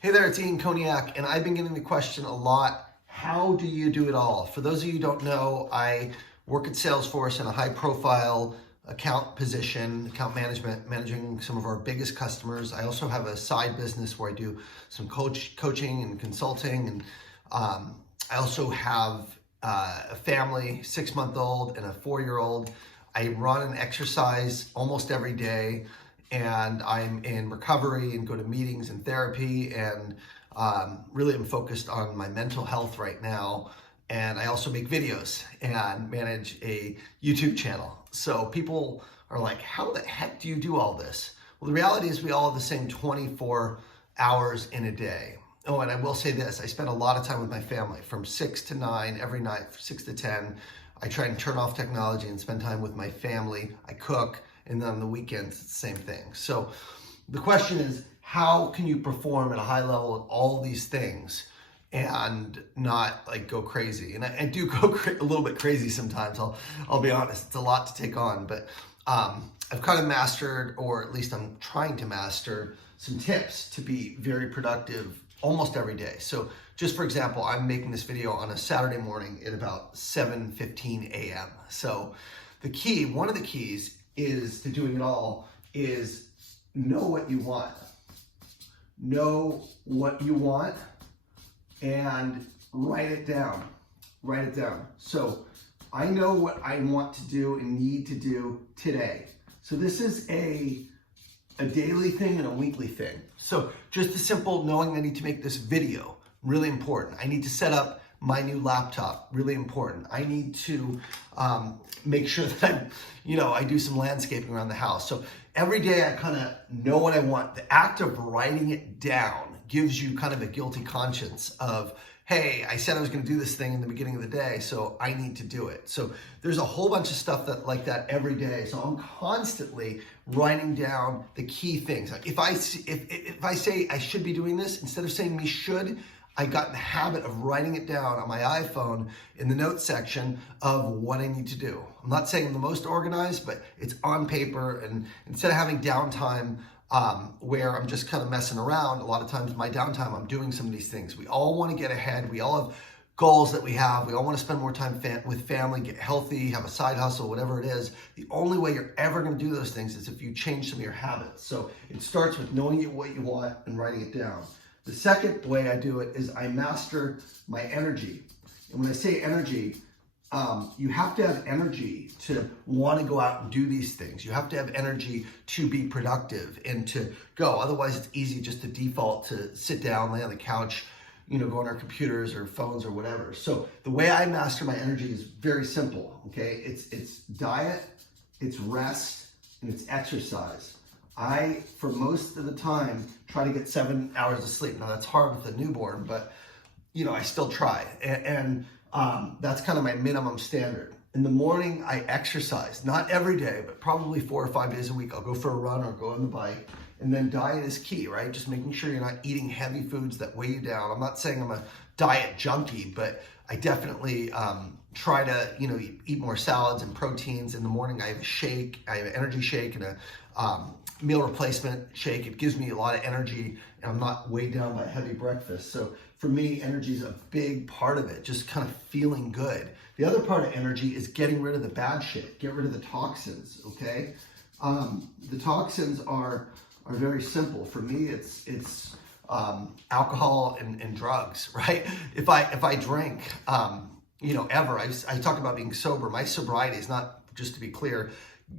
Hey there, it's Ian Koniak, and I've been getting the question a lot, how do you do it all? For those of you who don't know, I work at Salesforce in a high profile account position, account management, managing some of our biggest customers. I also have a side business where I do some coaching and consulting, and I also have a family, 6-month-old and a 4-year-old. I run and exercise almost every day, and I'm in recovery and go to meetings and therapy, and really am focused on my mental health right now. And I also make videos and manage a YouTube channel. So people are like, how the heck do you do all this? Well, the reality is we all have the same 24 hours in a day. Oh, and I will say this, I spend a lot of time with my family from 6 to 9 every night, 6 to 10. I try and turn off technology and spend time with my family. I cook, and then on the weekends, it's the same thing. So the question is, how can you perform at a high level at all these things and not like go crazy? And I do go a little bit crazy sometimes, I'll be honest. It's a lot to take on, but I've kind of mastered, or at least I'm trying to master, some tips to be very productive almost every day. So just for example, I'm making this video on a Saturday morning at about 7:15 a.m. So the key, one of the keys is to doing it all is know what you want. Know what you want and write it down. Write it down. So I know what I want to do and need to do today. So this is a daily thing and a weekly thing. So just a simple knowing I need to make this video, really important. I need to set up my new laptop, really important. I need to make sure that I do some landscaping around the house. So every day I kind of know what I want. The act of writing it down gives you kind of a guilty conscience of, hey, I said I was going to do this thing in the beginning of the day, so I need to do it. So there's a whole bunch of stuff like that every day. So I'm constantly writing down the key things. If I say I should be doing this, instead of saying me should, I got in the habit of writing it down on my iPhone in the notes section of what I need to do. I'm not saying I'm the most organized, but it's on paper, and instead of having downtime where I'm just kind of messing around, a lot of times my downtime, I'm doing some of these things. We all want to get ahead. We all have goals that we have. We all want to spend more time with family, get healthy, have a side hustle, whatever it is. The only way you're ever going to do those things is if you change some of your habits. So it starts with knowing what you want and writing it down. The second way I do it is I master my energy. And when I say energy, you have to have energy to want to go out and do these things. You have to have energy to be productive and to go. Otherwise, it's easy just to default to sit down, lay on the couch, go on our computers or phones or whatever. So the way I master my energy is very simple, okay? It's diet, it's rest, and it's exercise. I, for most of the time, try to get 7 hours of sleep. Now that's hard with a newborn, but I still try. And that's kind of my minimum standard. In the morning, I exercise, not every day, but probably 4 or 5 days a week. I'll go for a run or go on the bike. And then diet is key, right? Just making sure you're not eating heavy foods that weigh you down. I'm not saying I'm a diet junkie, but I definitely try to, eat more salads and proteins. In the morning, I have a shake. I have an energy shake and a meal replacement shake. It gives me a lot of energy, and I'm not weighed down by a heavy breakfast. So for me, energy is a big part of it, just kind of feeling good. The other part of energy is getting rid of the bad shit, get rid of the toxins, okay? The toxins are very simple. For me, it's alcohol and drugs, right? If I drink, ever, I talk about being sober. My sobriety is not, just to be clear,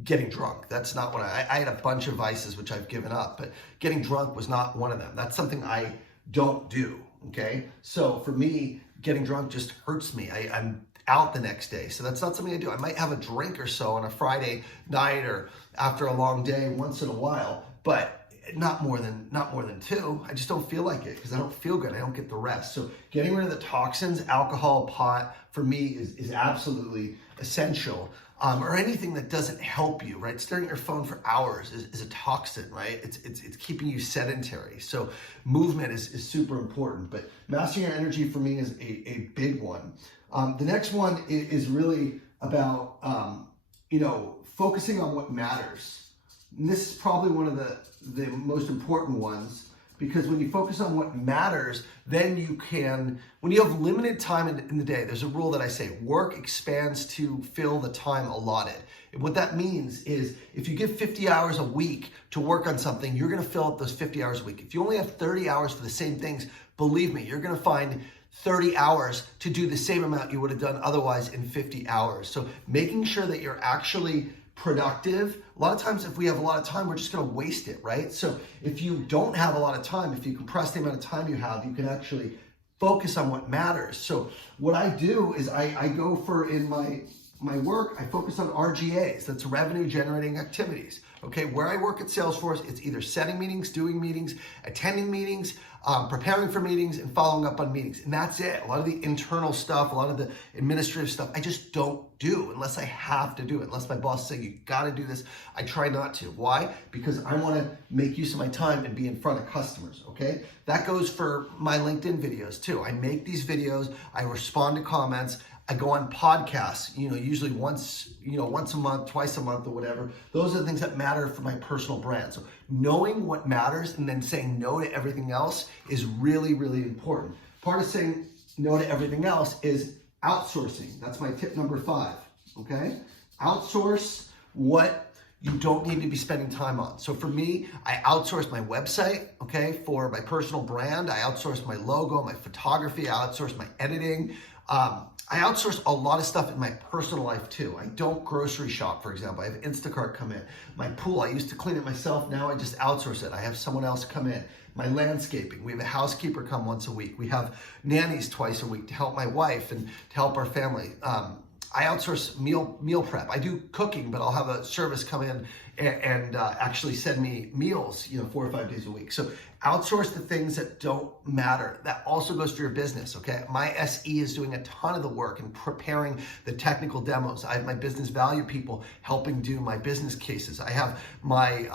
getting drunk. That's not what I had a bunch of vices which I've given up, but getting drunk was not one of them. That's something I don't do, okay? So for me, getting drunk just hurts me. I'm out the next day. So that's not something I do. I might have a drink or so on a Friday night or after a long day once in a while, but not more than 2. I just don't feel like it because I don't feel good. I don't get the rest. So getting rid of the toxins, alcohol, pot, for me is absolutely essential. Or anything that doesn't help you, right? Staring at your phone for hours is a toxin, right? It's keeping you sedentary. So movement is super important, but mastering your energy for me is a big one. The next one is really about, focusing on what matters. And this is probably one of the most important ones Because when you focus on what matters, then you can, when you have limited time in the day, there's a rule that I say, work expands to fill the time allotted. And what that means is if you give 50 hours a week to work on something, you're gonna fill up those 50 hours a week. If you only have 30 hours for the same things, believe me, you're gonna find 30 hours to do the same amount you would have done otherwise in 50 hours. So making sure that you're actually productive. A lot of times if we have a lot of time, we're just gonna waste it, right? So if you don't have a lot of time, if you compress the amount of time you have, you can actually focus on what matters. So what I do is I go for, in my work, I focus on RGAs, that's revenue generating activities. Okay, where I work at Salesforce, it's either setting meetings, doing meetings, attending meetings, preparing for meetings, and following up on meetings. And that's it. A lot of the internal stuff, a lot of the administrative stuff, I just don't do unless I have to do it. Unless my boss is saying, you gotta do this, I try not to. Why? Because I wanna make use of my time and be in front of customers, okay? That goes for my LinkedIn videos too. I make these videos, I respond to comments, I go on podcasts, usually once a month, twice a month or whatever. Those are the things that matter for my personal brand. So knowing what matters and then saying no to everything else is really, really important. Part of saying no to everything else is outsourcing. That's my tip number 5, okay? Outsource what you don't need to be spending time on. So for me, I outsource my website, okay? For my personal brand, I outsource my logo, my photography, I outsource my editing. I outsource a lot of stuff in my personal life too. I don't grocery shop, for example. I have Instacart come in. My pool, I used to clean it myself. Now I just outsource it. I have someone else come in. My landscaping, we have a housekeeper come once a week. We have nannies twice a week to help my wife and to help our family. I outsource meal prep. I do cooking, but I'll have a service come in and actually send me meals, 4 or 5 days a week. So outsource the things that don't matter. That also goes for your business, okay? My SE is doing a ton of the work and preparing the technical demos. I have my business value people helping do my business cases. I have my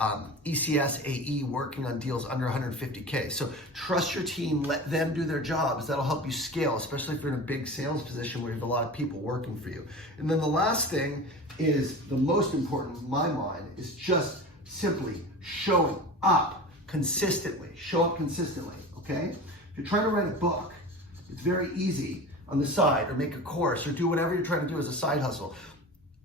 ECS AE working on deals under 150K. So trust your team, let them do their jobs. That'll help you scale, especially if you're in a big sales position where you have a lot of people working for you. And then the last thing is the most important in my mind is just simply showing up consistently. Show up consistently, okay? If you're trying to write a book, it's very easy on the side, or make a course, or do whatever you're trying to do as a side hustle.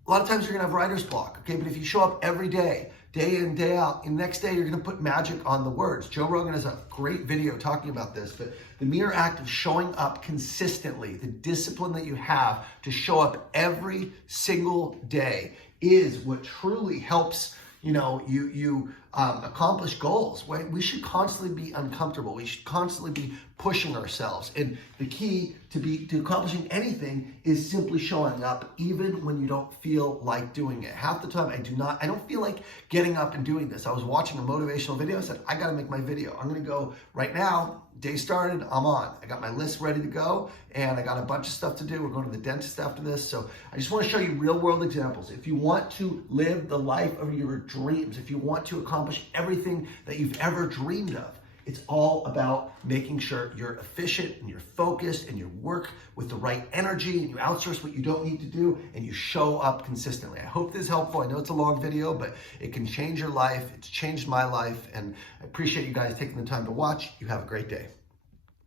A lot of times you're gonna have writer's block, okay? But if you show up every day, day in, day out, and the next day you're gonna put magic on the words. Joe Rogan has a great video talking about this, but the mere act of showing up consistently, the discipline that you have to show up every single day is what truly helps you accomplish goals. We should constantly be uncomfortable. We should constantly be pushing ourselves. And the key to accomplishing anything is simply showing up, even when you don't feel like doing it. Half the time I don't feel like getting up and doing this. I was watching a motivational video. I said, I gotta make my video. I'm gonna go right now. Day started, I'm on. I got my list ready to go, and I got a bunch of stuff to do. We're going to the dentist after this. So I just want to show you real world examples. If you want to live the life of your dreams, if you want to accomplish everything that you've ever dreamed of, it's all about making sure you're efficient and you're focused and you work with the right energy and you outsource what you don't need to do and you show up consistently. I hope this is helpful. I know it's a long video, but it can change your life. It's changed my life, and I appreciate you guys taking the time to watch. You have a great day.